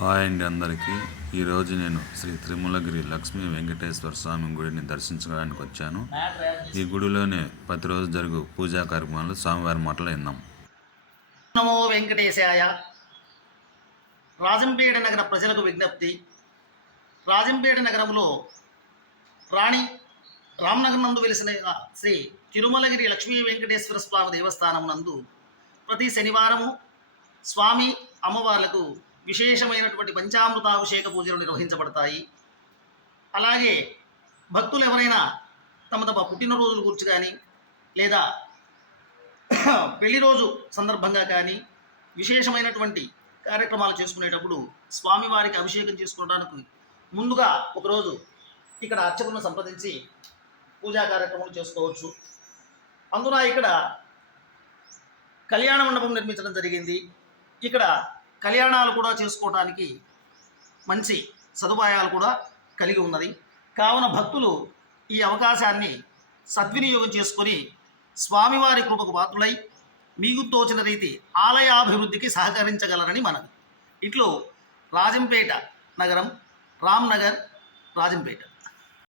Hi అండి అందరికీ. ఈరోజు నేను శ్రీ తిరుమలగిరి లక్ష్మీ వెంకటేశ్వర స్వామి గుడిని దర్శించడానికి వచ్చాను. ఈ గుడిలోనే ప్రతిరోజు జరుగు పూజా కార్యక్రమాలు స్వామివారి మాటలు విందాం. నమో వెంకటేశాయ. రాజంపేట నగర ప్రజలకు విజ్ఞప్తి. రాజంపేట నగరంలో రామ్నగర్ నందు వెలిసిన శ్రీ తిరుమలగిరి లక్ష్మీ వెంకటేశ్వర స్వామి దేవస్థానం నందు ప్రతి శనివారము స్వామి అమ్మవార్లకు విశేషమైనటువంటి పంచామృతాభిషేక పూజలు నిర్వహించబడతాయి. అలాగే భక్తులు ఎవరైనా తమ తమ పుట్టినరోజుల గురించి కానీ లేదా పెళ్లి రోజు సందర్భంగా కానీ విశేషమైనటువంటి కార్యక్రమాలు చేసుకునేటప్పుడు స్వామివారికి అభిషేకం చేసుకోవడానికి ముందుగా ఒకరోజు ఇక్కడ అర్చకులను సంప్రదించి పూజా కార్యక్రమాలు చేసుకోవచ్చు. అందున ఇక్కడ కళ్యాణ మండపం నిర్మించడం జరిగింది. ఇక్కడ కళ్యాణాలు కూడా చేసుకోవడానికి మంచి సదుపాయాలు కూడా కలిగి ఉన్నది. కావున భక్తులు ఈ అవకాశాన్ని సద్వినియోగం చేసుకొని స్వామివారి కృపకు పాత్రులై మీకు తోచిన రీతి ఆలయాభివృద్ధికి సహకరించగలరని మనవి. ఇట్లు రాజంపేట నగరం, రామ్నగర్, రాజంపేట.